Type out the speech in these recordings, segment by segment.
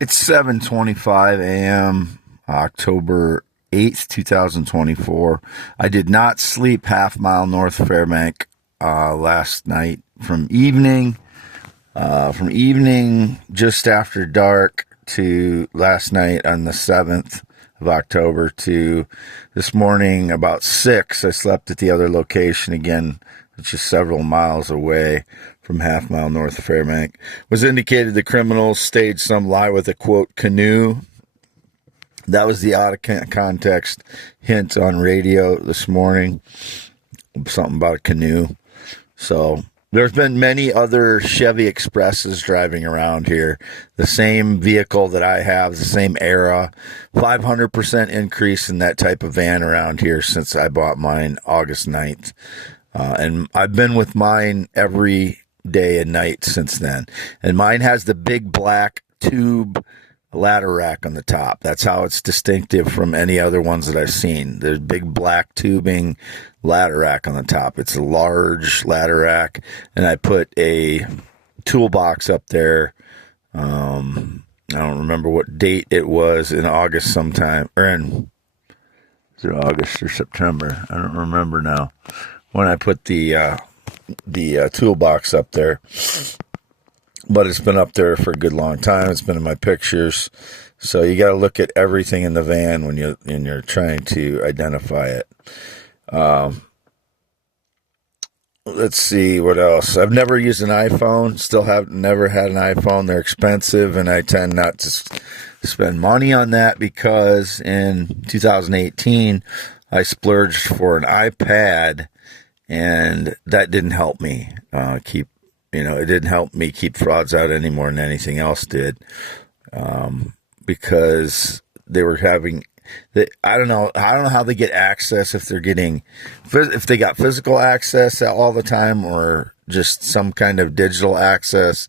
It's 7:25 a.m., October 8th, 2024. I did not sleep half mile north of Fairbank last night from evening just after dark to last night on the 7th of October to this morning about 6. I slept at the other location again, which is several miles away from half mile north of Fairbank. Was indicated the criminals staged some lie with a, quote, canoe. That was the out of context hint on radio this morning. Something about a canoe. So there's been many other Chevy Expresses driving around here. The same vehicle that I have, the same era. 500% increase in that type of van around here since I bought mine August 9th. And I've been with mine every day and night since then. And mine has the big black tube ladder rack on the top. That's how it's distinctive from any other ones that I've seen. There's big black tubing ladder rack on the top. It's a large ladder rack, and I put a toolbox up there. I don't remember what date it was, in August sometime, or in August or September. I don't remember now when I put the toolbox up there. But it's been up there for a good long time. It's been in my pictures. So you got to look at everything in the van when you're trying to identify it. Let's see what else. I've never used an iPhone. Still have never had an iPhone. They're expensive, and I tend not to spend money on that because in 2018 I splurged for an iPad, and that didn't help me it didn't help me keep frauds out any more than anything else did, because they were having. I don't know how they get access, if they got physical access all the time or just some kind of digital access.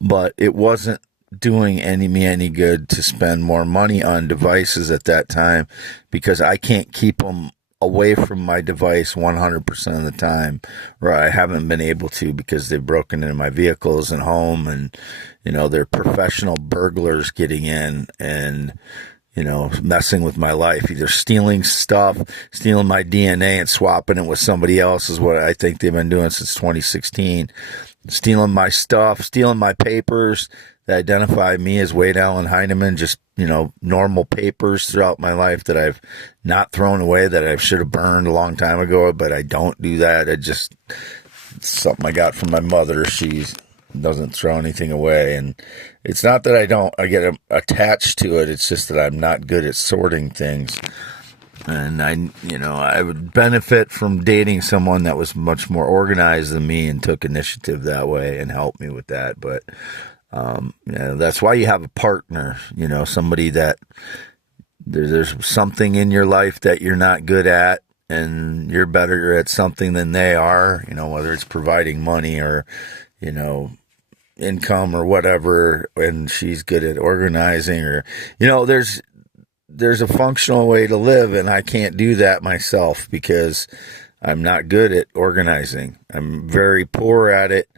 But it wasn't doing me any good to spend more money on devices at that time because I can't keep them away from my device 100% of the time, or I haven't been able to because they've broken into my vehicles and home, and they're professional burglars getting in and messing with my life, either stealing stuff, stealing my DNA and swapping it with somebody else is what I think they've been doing since 2016. Stealing my stuff, stealing my papers that identify me as Wade Allen Heineman, just, normal papers throughout my life that I've not thrown away, that I should have burned a long time ago, but I don't do that. It's something I got from my mother. She doesn't throw anything away. And it's not that I get attached to it. It's just that I'm not good at sorting things. And I would benefit from dating someone that was much more organized than me and took initiative that way and helped me with that. But, that's why you have a partner, somebody that there's something in your life that you're not good at and you're better at something than they are, whether it's providing money or, income or whatever, and she's good at organizing, or, there's a functional way to live, and I can't do that myself because I'm not good at organizing. I'm very poor at it.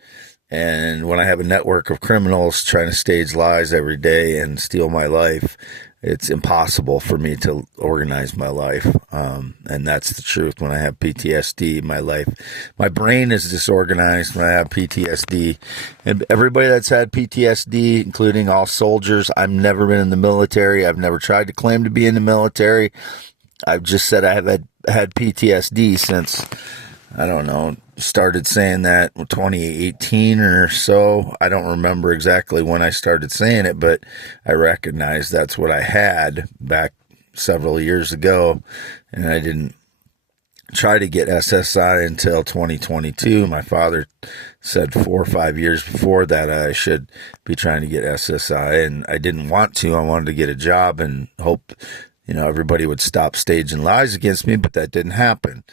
And when I have a network of criminals trying to stage lies every day and steal my life, it's impossible for me to organize my life. And that's the truth. When I have PTSD, my brain is disorganized when I have PTSD. And everybody that's had PTSD, including all soldiers, I've never been in the military. I've never tried to claim to be in the military. I've just said I have had PTSD since, I don't know, started saying that in 2018 or so. I don't remember exactly when I started saying it, but I recognize that's what I had back several years ago, and I didn't try to get SSI until 2022. My father said 4 or 5 years before that I should be trying to get SSI, and I didn't want to. I wanted to get a job and hope everybody would stop staging lies against me, but that didn't happen.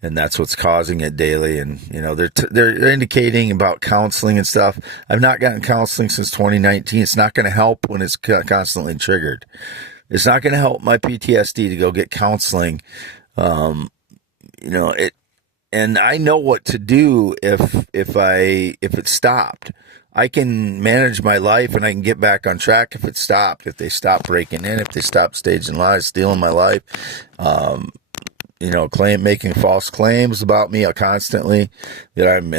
And that's what's causing it daily. And, they're indicating about counseling and stuff. I've not gotten counseling since 2019. It's not going to help when it's constantly triggered. It's not going to help my PTSD to go get counseling. And I know what to do if it stopped. I can manage my life and I can get back on track if it stopped, if they stop breaking in, if they stop staging lies, stealing my life, making false claims about me constantly, that I'm,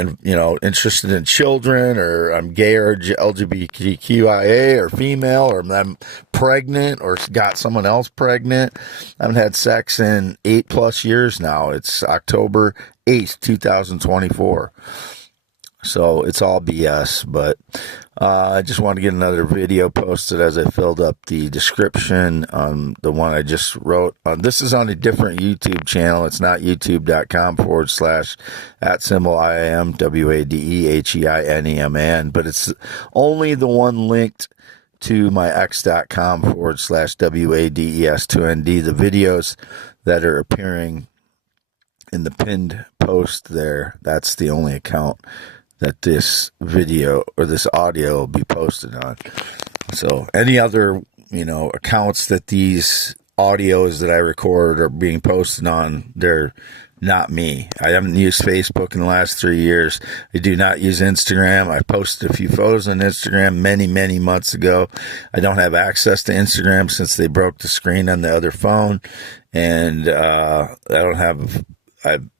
interested in children, or I'm gay or LGBTQIA or female, or I'm pregnant or got someone else pregnant. I haven't had sex in 8+ years now. It's October 8th, 2024. So it's all BS, but I just want to get another video posted as I filled up the description on the one I just wrote. This is on a different YouTube channel. It's not youtube.com/@IAMWADEHEINEMAN, but it's only the one linked to my x.com/WADES2ND. The videos that are appearing in the pinned post there, that's the only account that this video or this audio will be posted on. So any other, accounts that these audios that I record are being posted on, they're not me. I haven't used Facebook in the last 3 years. I do not use Instagram. I posted a few photos on Instagram many, many months ago. I don't have access to Instagram since they broke the screen on the other phone. And I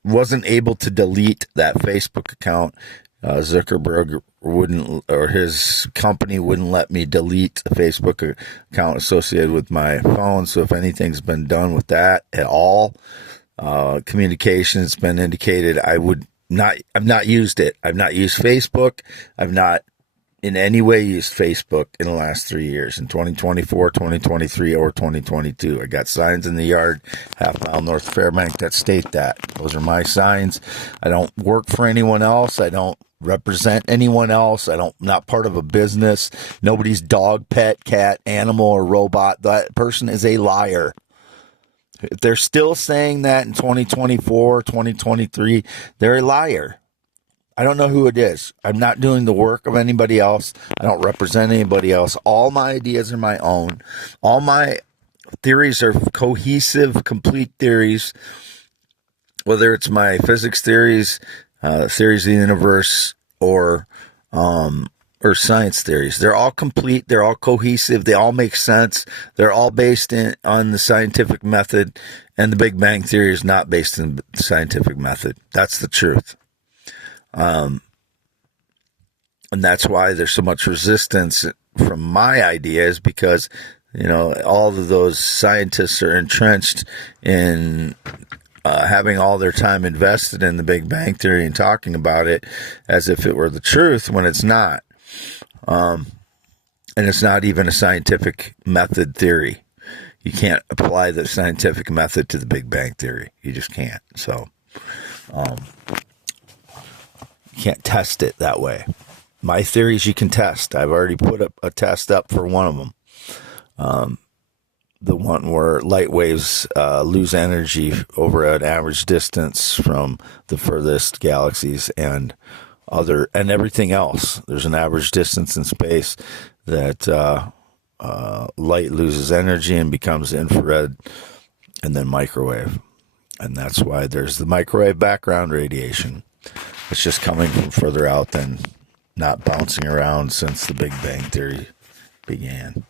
wasn't able to delete that Facebook account. Zuckerberg wouldn't, or his company wouldn't let me delete the Facebook account associated with my phone. So if anything's been done with that at all, communication's been indicated, I've not used it. I've not used Facebook. I've not in any way used Facebook in the last 3 years, in 2024, 2023, or 2022. I got signs in the yard, half-mile north of Fairbank, that state that. Those are my signs. I don't work for anyone else. I don't represent anyone else. I'm not part of a business. Nobody's dog, pet, cat, animal, or robot. That person is a liar. If they're still saying that in 2024, 2023, they're a liar. I don't know who it is. I'm not doing the work of anybody else. I don't represent anybody else. All my ideas are my own. All my theories are cohesive, complete theories. Whether it's my physics theories, theories of the universe, or science theories, they're all complete. They're all cohesive. They all make sense. They're all based on the scientific method, and the Big Bang Theory is not based in the scientific method. That's the truth. And that's why there's so much resistance from my ideas, because, all of those scientists are entrenched in having all their time invested in the Big Bang Theory and talking about it as if it were the truth when it's not. And it's not even a scientific method theory. You can't apply the scientific method to the Big Bang Theory. You just can't. So, you can't test it that way. My theories you can test. I've already put a test up for one of them. The one where light waves lose energy over an average distance from the furthest galaxies and everything else. There's an average distance in space that light loses energy and becomes infrared and then microwave. And that's why there's the microwave background radiation. It's just coming from further out than not bouncing around since the Big Bang Theory began.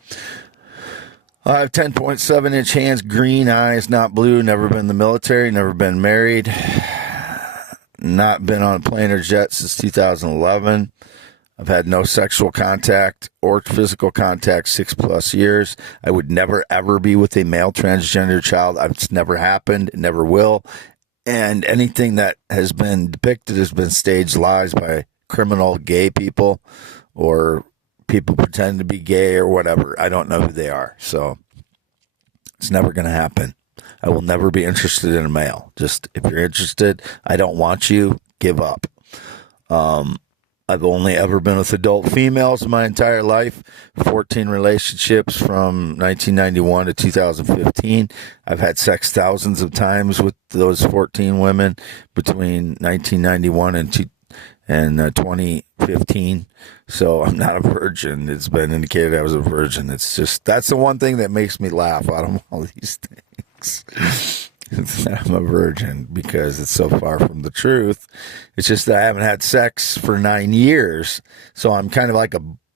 I have 10.7-inch hands, green eyes, not blue, never been in the military, never been married, not been on a plane or jet since 2011. I've had no sexual contact or physical contact 6+ years. I would never, ever be with a male transgender child. It's never happened. It never will. And anything that has been depicted has been staged lies by criminal gay people or people pretending to be gay or whatever. I don't know who they are. So it's never going to happen. I will never be interested in a male. Just if you're interested, I don't want you, give up. I've only ever been with adult females in my entire life, 14 relationships from 1991 to 2015. I've had sex thousands of times with those 14 women between 1991 and 2015. So I'm not a virgin. It's been indicated I was a virgin. It's just, that's the one thing that makes me laugh out of all these things. I'm a virgin because it's so far from the truth. It's just that I haven't had sex for 9 years. So I'm kind of like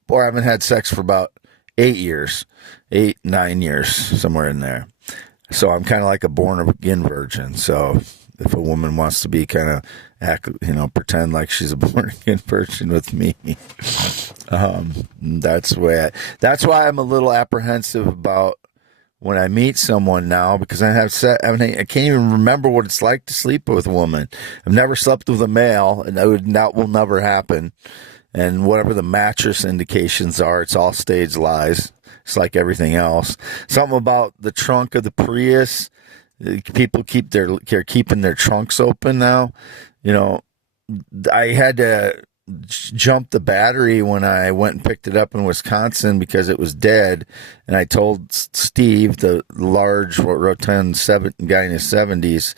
or I haven't had sex for about 8 years, 9 years, somewhere in there. So I'm kind of like a born again virgin. So if a woman wants to be kind of pretend like she's a born again virgin with me, that's why I'm a little apprehensive about when I meet someone now, because I can't even remember what it's like to sleep with a woman. I've never slept with a male, and that will never happen. And whatever the mattress indications are, it's all stage lies. It's like everything else. Something about the trunk of the Prius. People they're keeping their trunks open now. I had to jump the battery when I went and picked it up in Wisconsin because it was dead. And I told Steve, the large, rotund guy in his 70s,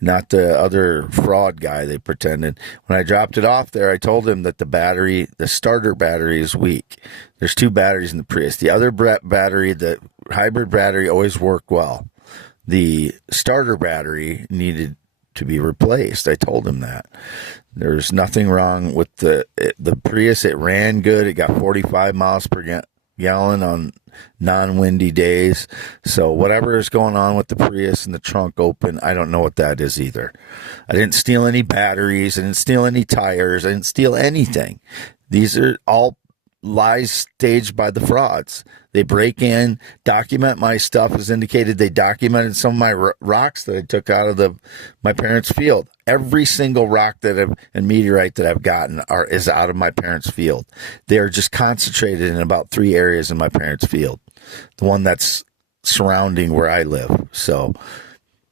not the other fraud guy they pretended. When I dropped it off there, I told him that the starter battery is weak. There's 2 batteries in the Prius. The other battery, the hybrid battery, always worked well. The starter battery needed to be replaced. I told him that. There's nothing wrong with the Prius. It ran good. It got 45 miles per gallon on non-windy days. So whatever is going on with the Prius and the trunk open, I don't know what that is either. I didn't steal any batteries. I didn't steal any tires. I didn't steal anything. These are all lies staged by the frauds. They break in, document my stuff as indicated. They documented some of my rocks that I took out of my parents' field. Every single rock and meteorite that I've gotten is out of my parents' field. They are just concentrated in about 3 areas in my parents' field. The one that's surrounding where I live. So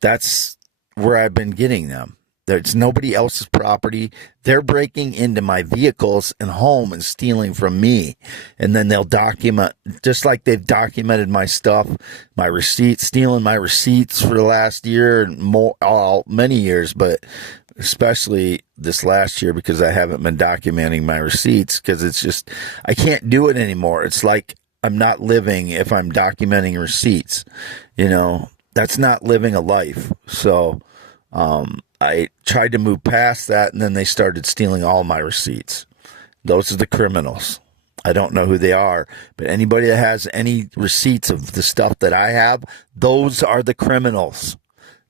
that's where I've been getting them. It's nobody else's property. They're breaking into my vehicles and home and stealing from me. And then they'll document, just like they've documented my stuff, my receipts, stealing my receipts for the last year and many years, but especially this last year because I haven't been documenting my receipts because it's just, I can't do it anymore. It's like I'm not living if I'm documenting receipts. That's not living a life. So, I tried to move past that, and then they started stealing all my receipts. Those are the criminals. I don't know who they are, but anybody that has any receipts of the stuff that I have, those are the criminals.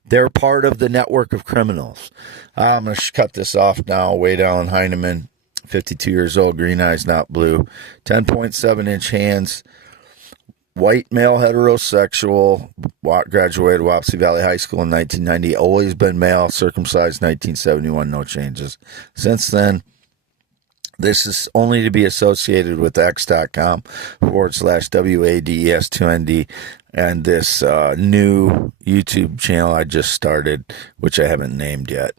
They're part of the network of criminals. I'm going to cut this off now. Wade Allen Heineman, 52 years old, green eyes, not blue, 10.7-inch hands. White male, heterosexual, graduated Wapsie Valley High School in 1990, always been male, circumcised 1971, no changes. Since then, this is only to be associated with x.com/WADES2ND and this new YouTube channel I just started, which I haven't named yet.